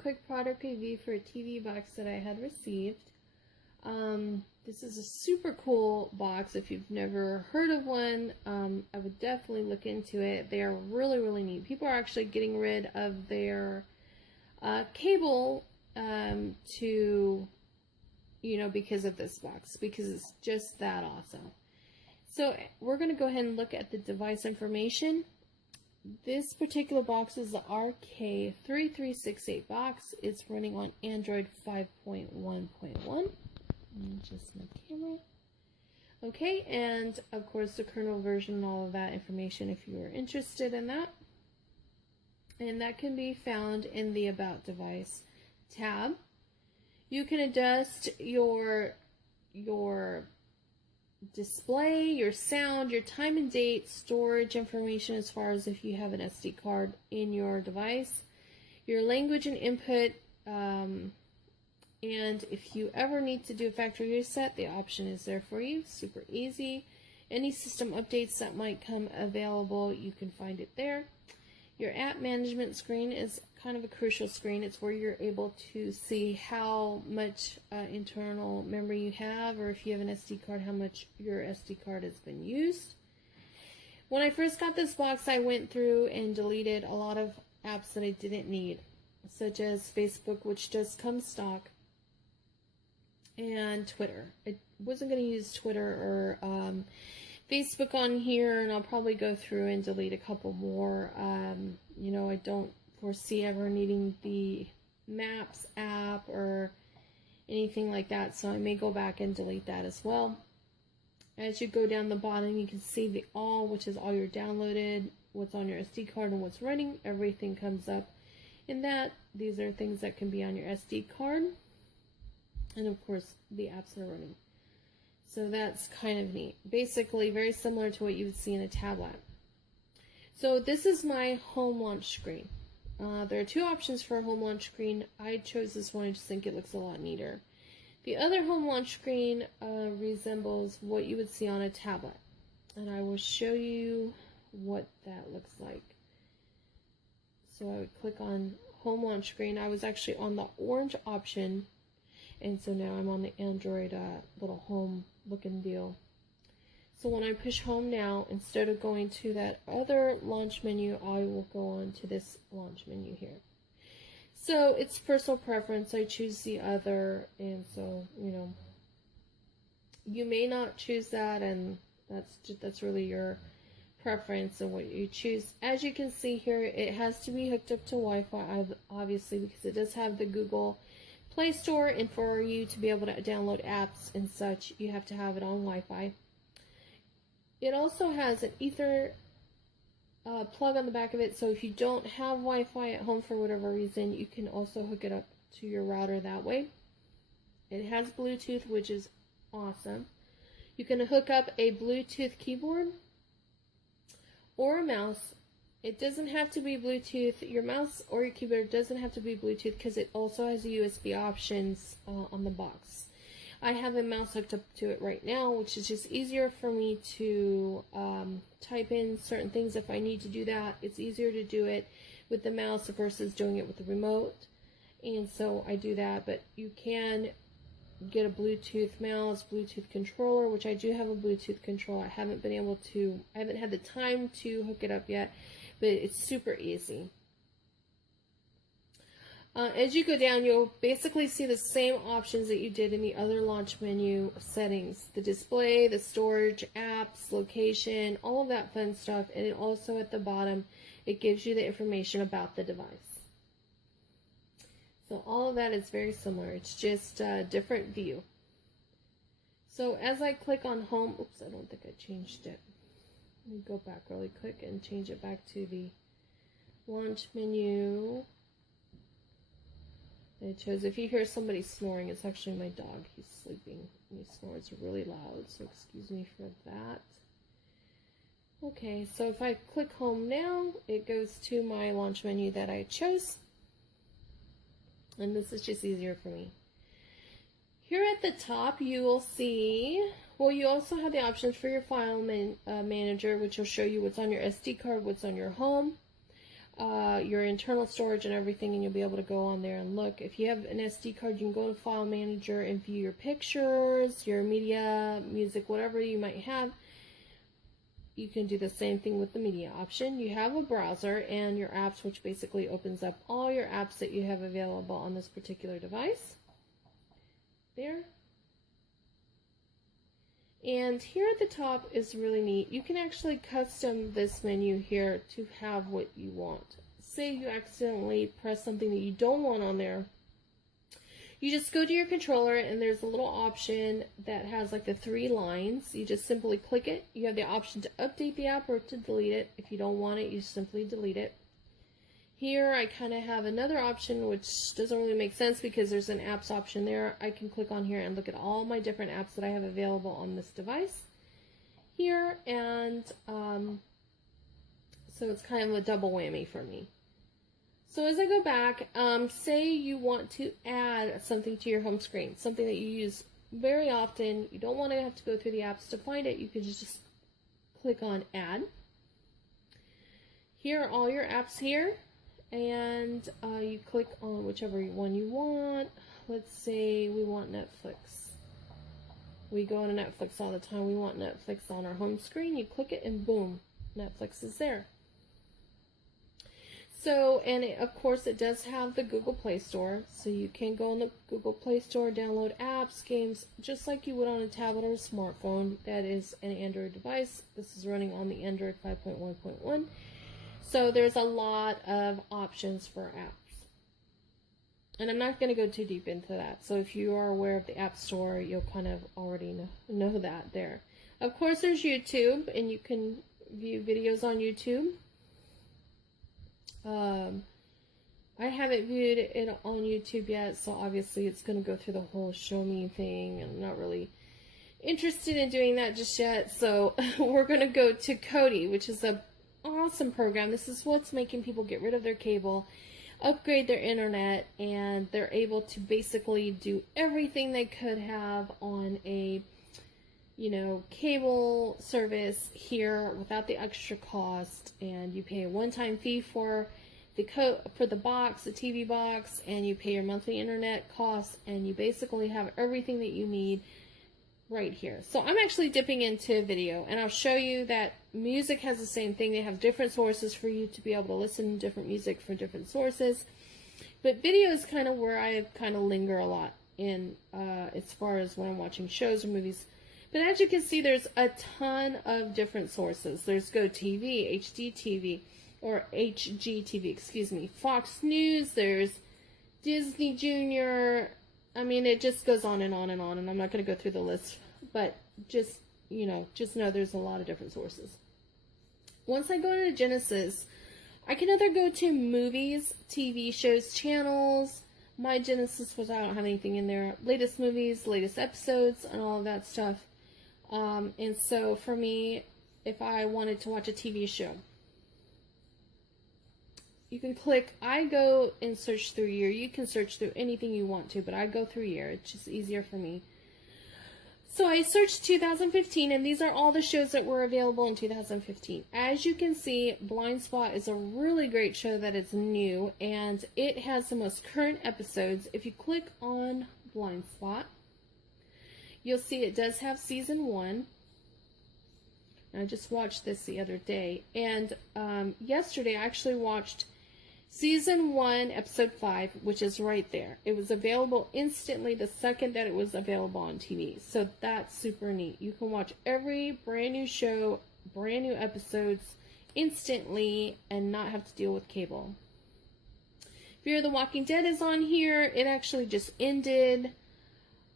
quick product review for a TV box that I had received. This is a super cool box. If you've never heard of one, I would definitely look into it. They are really, really neat. People are actually getting rid of their cable because of this box, because it's just that awesome. So we're going to go ahead and look at the device information. This particular box is the RK3368 box. It's running on Android 5.1.1. Just my camera. Okay, and of course the kernel version and all of that information if you are interested in that. And that can be found in the About Device tab. You can adjust your display, your sound, your time and date, storage information as far as if you have an SD card in your device, your language and input, and if you ever need to do a factory reset, the option is there for you. Super easy. Any system updates that might come available, you can find it there. Your app management screen is kind of a crucial screen. It's where you're able to see how much internal memory you have, or if you have an SD card, how much your SD card has been used. When I first got this box, I went through and deleted a lot of apps that I didn't need, such as Facebook, which does come stock, and Twitter. I wasn't going to use Twitter or Facebook on here, and I'll probably go through and delete a couple more. I don't foresee ever needing the Maps app or anything like that, so I may go back and delete that as well. As you go down the bottom, you can see the all, which is all your downloaded, what's on your SD card and what's running. Everything comes up in that. These are things that can be on your SD card, and of course the apps that are running. So that's kind of neat. Basically very similar to what you would see in a tablet. So this is my home launch screen. There are two options for a home launch screen. I chose this one. I just think it looks a lot neater. The other home launch screen resembles what you would see on a tablet. And I will show you what that looks like. So I would click on home launch screen. I was actually on the orange option, and so now I'm on the Android little home looking deal. So when I push home now, instead of going to that other launch menu, I will go on to this launch menu here. So it's personal preference. I choose the other, and so, you may not choose that, and that's really your preference and what you choose. As you can see here, it has to be hooked up to Wi-Fi, obviously, because it does have the Google Play Store, and for you to be able to download apps and such, you have to have it on Wi-Fi. It also has an Ether plug on the back of it, so if you don't have Wi-Fi at home for whatever reason, you can also hook it up to your router that way. It has Bluetooth, which is awesome. You can hook up a Bluetooth keyboard or a mouse. It doesn't have to be Bluetooth. Your mouse or your keyboard doesn't have to be Bluetooth because it also has USB options on the box. I have a mouse hooked up to it right now, which is just easier for me to type in certain things if I need to do that. It's easier to do it with the mouse versus doing it with the remote, and so I do that. But you can get a Bluetooth mouse, Bluetooth controller, which I do have a Bluetooth controller. I haven't had the time to hook it up yet, but it's super easy. As you go down, you'll basically see the same options that you did in the other launch menu settings. The display, the storage, apps, location, all of that fun stuff. And also at the bottom, it gives you the information about the device. So all of that is very similar. It's just a different view. So as I click on home, oops, I don't think I changed it. Let me go back really quick and change it back to the launch menu. I chose, if you hear somebody snoring, it's actually my dog. He's sleeping. He snores really loud, so excuse me for that. Okay, so if I click home now, it goes to my launch menu that I chose. And this is just easier for me. Here at the top, you will see, well, you also have the options for your file manager, which will show you what's on your SD card, what's on your home. your internal storage and everything, and you'll be able to go on there and look. If you have an SD card, you can go to File Manager and view your pictures, your media, music, whatever you might have. You can do the same thing with the media option. You have a browser and your apps, which basically opens up all your apps that you have available on this particular device. There. And here at the top is really neat. You can actually custom this menu here to have what you want. Say you accidentally press something that you don't want on there. You just go to your controller and there's a little option that has like the 3 lines. You just simply click it. You have the option to update the app or to delete it. If you don't want it, you simply delete it. Here I kind of have another option which doesn't really make sense because there's an apps option there. I can click on here and look at all my different apps that I have available on this device here, and so it's kind of a double whammy for me. So as I go back, say you want to add something to your home screen, something that you use very often. You don't want to have to go through the apps to find it. You can just click on Add. Here are all your apps here, and you click on whichever one you want. Let's say we want Netflix. We go to Netflix all the time. We want Netflix on our home screen. You click it and boom, Netflix is there. So, and of course it does have the Google Play Store, so you can go on the Google Play Store, download apps, games, just like you would on a tablet or a smartphone. That is an Android device. This is running on the Android 5.1.1. So there's a lot of options for apps. And I'm not going to go too deep into that. So if you are aware of the App Store, you'll kind of already know that there. Of course, there's YouTube, and you can view videos on YouTube. I haven't viewed it on YouTube yet, so obviously it's going to go through the whole show me thing, and I'm not really interested in doing that just yet. So we're going to go to Kodi, which is an awesome program. This is what's making people get rid of their cable, upgrade their internet, and they're able to basically do everything they could have on a cable service here without the extra cost, and you pay a one-time fee for the box, the TV box, and you pay your monthly internet costs, and you basically have everything that you need right here. So I'm actually dipping into video, and I'll show you that music has the same thing. They have different sources for you to be able to listen to different music from different sources, but video is kind of where I kind of linger a lot in as far as when I'm watching shows or movies. But as you can see, there's a ton of different sources. There's GoTV, HDTV, or HGTV, excuse me, Fox News, there's Disney Junior. I mean, it just goes on and on and on, and I'm not going to go through the list, but just know there's a lot of different sources. Once I go into Genesis, I can either go to movies, TV shows, channels, my Genesis, which I don't have anything in there, latest movies, latest episodes, and all of that stuff. And so for me, if I wanted to watch a TV show, you can click, I go and search through year. You can search through anything you want to, but I go through year. It's just easier for me. So I searched 2015, and these are all the shows that were available in 2015. As you can see, Blind Spot is a really great show that is new, and it has the most current episodes. If you click on Blind Spot, you'll see it does have season 1. I just watched this the other day, and yesterday I actually watched Season 1, Episode 5, which is right there. It was available instantly the second that it was available on TV. So that's super neat. You can watch every brand new show, brand new episodes instantly and not have to deal with cable. Fear the Walking Dead is on here. It actually just ended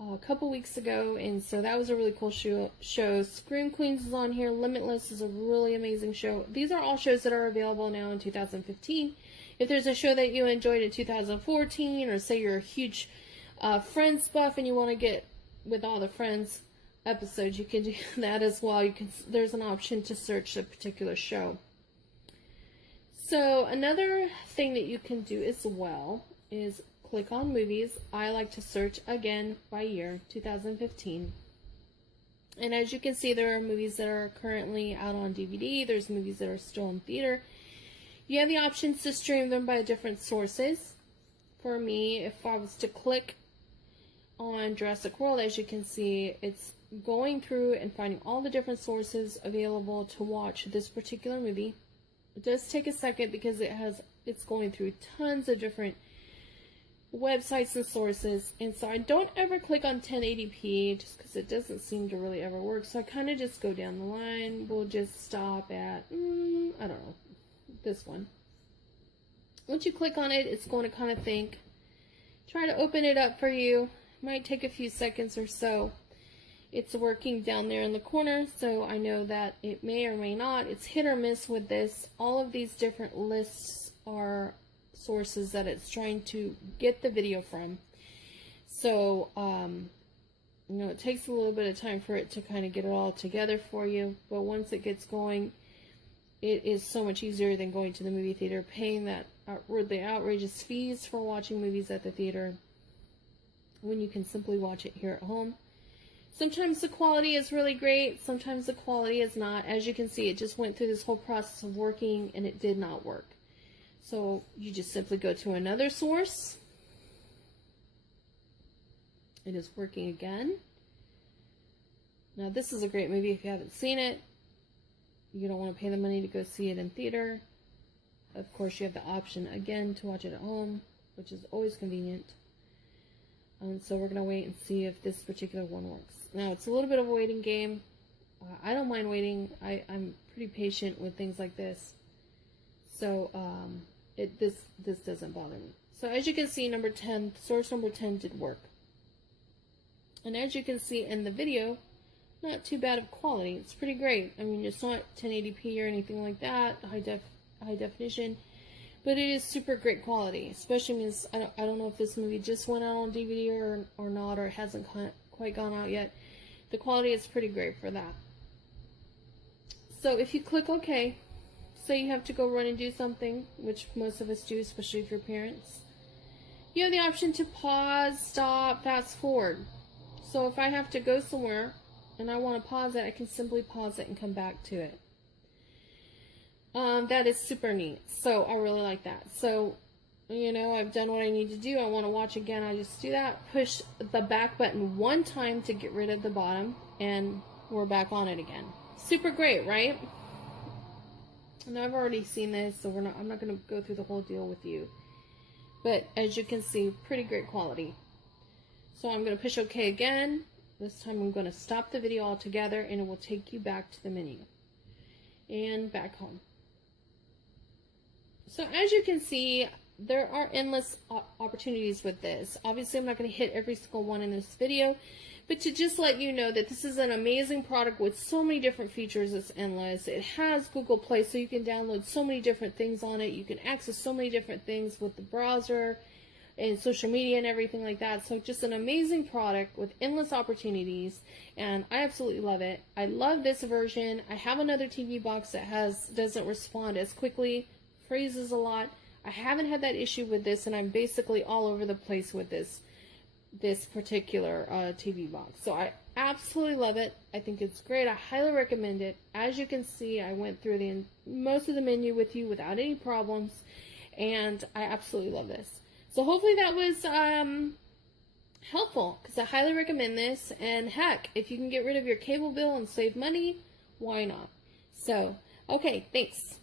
a couple weeks ago, and so that was a really cool show. Scream Queens is on here. Limitless is a really amazing show. These are all shows that are available now in 2015. If there's a show that you enjoyed in 2014, or say you're a huge Friends buff and you want to get with all the Friends episodes, you can do that as well. There's an option to search a particular show. So another thing that you can do as well is click on movies. I like to search again by year, 2015. And as you can see, there are movies that are currently out on DVD. There's movies that are still in theater. You have the options to stream them by different sources. For me, if I was to click on Jurassic World, as you can see, it's going through and finding all the different sources available to watch this particular movie. It does take a second because it's going through tons of different websites and sources, and so I don't ever click on 1080p just because it doesn't seem to really ever work. So I kind of just go down the line. We'll just stop at I don't know, this one. Once you click on it, it's going to kind of think, try to open it up for you. Might take a few seconds or so. It's working down there in the corner, so I know that it may or may not. It's hit or miss with this. All of these different lists are sources that it's trying to get the video from. So, you know, it takes a little bit of time for it to kind of get it all together for you. But once it gets going, it is so much easier than going to the movie theater, paying that the outrageous fees for watching movies at the theater when you can simply watch it here at home. Sometimes the quality is really great, sometimes the quality is not. As you can see, it just went through this whole process of working and it did not work. So you just simply go to another source. It is working again. Now this is a great movie if you haven't seen it. You don't want to pay the money to go see it in theater. Of course, you have the option again to watch it at home, which is always convenient. So we're going to wait and see if this particular one works. Now, it's a little bit of a waiting game. I don't mind waiting. I'm pretty patient with things like this. So, this doesn't bother me. So, as you can see, number 10, source number 10 did work. And as you can see in the video, not too bad of quality. It's pretty great. I mean, it's not 1080p or anything like that, high definition. But it is super great quality, especially means I don't know if this movie just went out on DVD or not, or it hasn't quite gone out yet. The quality is pretty great for that. So if you click OK, say you have to go run and do something, which most of us do, especially if you're parents, you have the option to pause, stop, fast forward. So if I have to go somewhere and I want to pause it, I can simply pause it and come back to it. That is super neat. So I really like that. So, you know, I've done what I need to do. I want to watch again. I just do that. Push the back button one time to get rid of the bottom, and we're back on it again. Super great, right? And I've already seen this, so I'm not going to go through the whole deal with you. But as you can see, pretty great quality. So I'm going to push OK again. This time I'm going to stop the video altogether, and it will take you back to the menu and back home. So as you can see, there are endless opportunities with this. Obviously, I'm not going to hit every single one in this video, but to just let you know that this is an amazing product with so many different features. It's endless. It has Google Play, so you can download so many different things on it. You can access so many different things with the browser and social media and everything like that. So just an amazing product with endless opportunities, and I absolutely love it. I love this version. I have another TV box that doesn't respond as quickly, freezes a lot. I haven't had that issue with this, and I'm basically all over the place with this particular TV box. So I absolutely love it. I think it's great. I highly recommend it. As you can see, I went through most of the menu with you without any problems, and I absolutely love this. So hopefully that was helpful, because I highly recommend this. And heck, if you can get rid of your cable bill and save money, why not? So, okay, thanks.